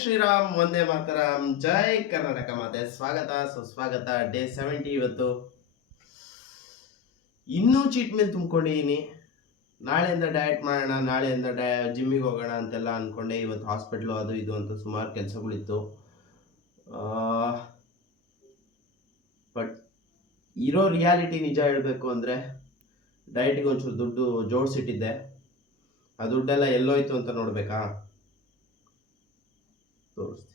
ಶ್ರೀರಾಮ್, ವಂದೇ ಮಾತರಂ, ಜೈ ಕರ್ನಾಟಕ ಮಾತೆ. ಸ್ವಾಗತ ಸುಸ್ವಾಗತ. ಡೇ 70 ಇವತ್ತು. ಇನ್ನೂ ಚೀಟ್ ಮೇಲೆ ತುಂಬಿಕೊಂಡಿದ್ದೀನಿ. ನಾಳೆಯಿಂದ ಡಯಟ್ ಮಾಡೋಣ, ನಾಳೆಯಿಂದ ಜಿಮ್ಮಿಗೆ ಹೋಗೋಣ ಅಂತೆಲ್ಲ ಅಂದ್ಕೊಂಡೆ. ಇವತ್ತು ಹಾಸ್ಪಿಟ್ಲು ಅದು ಇದು ಅಂತ ಸುಮಾರು ಕೆಲಸಗಳಿತ್ತು. ಬಟ್ ಇರೋ ರಿಯಾಲಿಟಿ ನಿಜ ಹೇಳಬೇಕು ಅಂದರೆ, ಡಯಟಿಗೆ ಒಂಚೂರು ದುಡ್ಡು ಜೋಡಿಸಿಟ್ಟಿದ್ದೆ. ಆ ದುಡ್ಡೆಲ್ಲ ಎಲ್ಲೋಯ್ತು ಅಂತ ನೋಡಬೇಕಾ? ತೋರಿಸ್ತೀನಿ.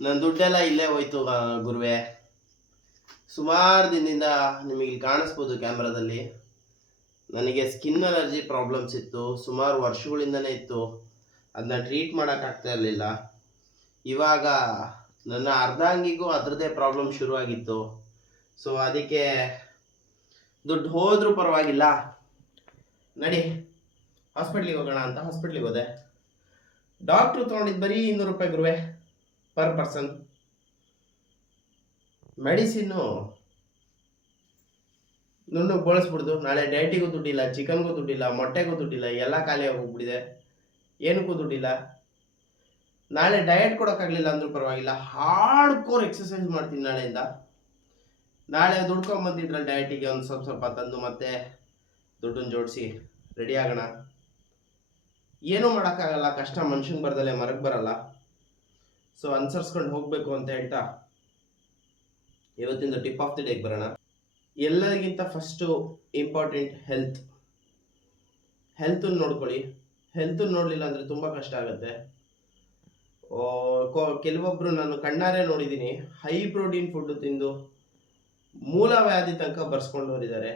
ನನ್ನ ದುಡ್ಡೆಲ್ಲ ಇಲ್ಲೇ ಹೋಯ್ತು ಗುರುವೆ. ಸುಮಾರು ದಿನದಿಂದ ನಿಮಗೆ ಕಾಣಿಸ್ಬೋದು ಕ್ಯಾಮ್ರಾದಲ್ಲಿ, ನನಗೆ ಸ್ಕಿನ್ ಅಲರ್ಜಿ ಪ್ರಾಬ್ಲಮ್ಸ್ ಇತ್ತು. ಸುಮಾರು ವರ್ಷಗಳಿಂದನೇ ಇತ್ತು. ಅದನ್ನ ಟ್ರೀಟ್ ಮಾಡೋಕ್ಕಾಗ್ತಾ ಇರಲಿಲ್ಲ. ಇವಾಗ ನನ್ನ ಅರ್ಧಾಂಗಿಗೂ ಅದರದ್ದೇ ಪ್ರಾಬ್ಲಮ್ ಶುರುವಾಗಿತ್ತು. ಸೊ ಅದಕ್ಕೆ ದುಡ್ಡು ಹೋದ್ರೂ ಪರವಾಗಿಲ್ಲ, ನಡಿ ಹಾಸ್ಪಿಟ್ಲಿಗೆ ಹೋಗೋಣ ಅಂತ ಹಾಸ್ಪಿಟ್ಲಿಗೆ ಹೋದೆ. ಡಾಕ್ಟ್ರು ತೊಗೊಂಡಿದ್ದು ಬರೀ 200 ರೂಪಾಯಿ ಗುರುವೆ ಪರ್ ಪರ್ಸನ್. ಮೆಡಿಸಿನ್ನು ದುಡ್ಡು ಬಳಸ್ಬಿಡ್ದು. ನಾಳೆ ಡೈಟಿಗೂ ದುಡ್ಡಿಲ್ಲ, ಚಿಕನ್ಗೂ ದುಡ್ಡಿಲ್ಲ, ಮೊಟ್ಟೆಗೂ ದುಡ್ಡಿಲ್ಲ, ಎಲ್ಲ ಖಾಲಿ ಹೋಗ್ಬಿಟ್ಟಿದೆ. ಏನಕ್ಕೂ ದುಡ್ಡಿಲ್ಲ. ನಾಳೆ ಡಯಟ್ ಕೊಡೋಕ್ಕಾಗಲಿಲ್ಲ ಅಂದ್ರೂ ಪರವಾಗಿಲ್ಲ, ಹಾರ್ಡ್ ಕೋರ್ ಎಕ್ಸಸೈಸ್ ಮಾಡ್ತೀನಿ ನಾಳೆಯಿಂದ. ನಾಳೆ ದುಡ್ಕೊಂಬಂದಿದ್ರಲ್ಲಿ ಡಯಟಿಗೆ ಒಂದು ಸ್ವಲ್ಪ ತಂದು ಮತ್ತೆ ದುಡ್ಡನ್ನು ಜೋಡಿಸಿ ರೆಡಿ ಆಗೋಣ. ಏನೂ ಮಾಡೋಕ್ಕಾಗಲ್ಲ, ಕಷ್ಟ ಮನುಷ್ಯಂಗೆ ಬರ್ದಲ್ಲೇ ಮರಕ್ಕೆ ಬರಲ್ಲ. ಸೊ ಅನುಸರಿಸ್ಕೊಂಡು ಹೋಗಬೇಕು ಅಂತ ಹೇಳ್ತಾ ಇವತ್ತಿಂದ ಟಿಪ್ ಆಫ್ ದಿ ಡೇಗೆ ಬರೋಣ. ಎಲ್ಲರಿಗಿಂತ ಫಸ್ಟು ಇಂಪಾರ್ಟೆಂಟ್ ಹೆಲ್ತನ್ನು ನೋಡ್ಕೊಳ್ಳಿ. ಹೆಲ್ತನ್ನು ನೋಡಲಿಲ್ಲ ಅಂದರೆ ತುಂಬ ಕಷ್ಟ ಆಗುತ್ತೆ. ಕೆಲವೊಬ್ಬರು ನಾನು ಕಣ್ಣಾರೆ ನೋಡಿದ್ದೀನಿ, ಹೈ ಪ್ರೋಟೀನ್ ಫುಡ್ ತಿಂದು ಮೂಲವ್ಯಾಧಿ ತನಕ ಬರ್ಸ್ಕೊಂಡವರಿದ್ದಾರೆ.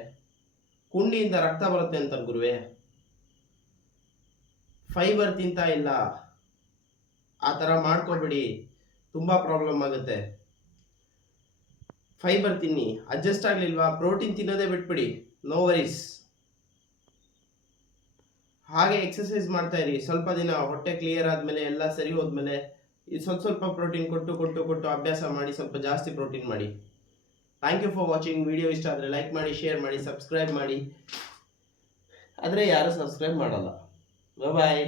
ಕುಂಡಿಯಿಂದ ರಕ್ತ ಬರುತ್ತೆ ಅಂತ ಗುರುವೆ. ಫೈಬರ್ ತಿಂತಾ ಇಲ್ಲ, ಆ ಥರ ಮಾಡ್ಕೊಬೇಡಿ, ತುಂಬ ಪ್ರಾಬ್ಲಮ್ ಆಗುತ್ತೆ. ಫೈಬರ್ ತಿನ್ನಿ. ಅಡ್ಜಸ್ಟ್ ಆಗಲಿಲ್ವಾ, ಪ್ರೋಟೀನ್ ತಿನ್ನೋದೇ ಬಿಟ್ಬಿಡಿ, ನೋ ವರೀಸ್. ಹಾಗೆ ಎಕ್ಸಸೈಸ್ ಮಾಡ್ತಾ ಇರಿ. ಸ್ವಲ್ಪ ದಿನ ಹೊಟ್ಟೆ ಕ್ಲಿಯರ್ ಆದಮೇಲೆ, ಎಲ್ಲ ಸರಿ ಹೋದ್ಮೇಲೆ ಸ್ವಲ್ಪ ಪ್ರೋಟೀನ್ ಕೊಟ್ಟು ಅಭ್ಯಾಸ ಮಾಡಿ, ಸ್ವಲ್ಪ ಜಾಸ್ತಿ ಪ್ರೋಟೀನ್ ಮಾಡಿ. Thank you for watching. Video ಇಷ್ಟ ಆದರೆ ಲೈಕ್ ಮಾಡಿ, ಶೇರ್ ಮಾಡಿ, ಸಬ್ಸ್ಕ್ರೈಬ್ ಮಾಡಿ. ಆದರೆ ಯಾರು ಸಬ್ಸ್ಕ್ರೈಬ್ ಮಾಡಲ್ಲ. ಬಾಯ್.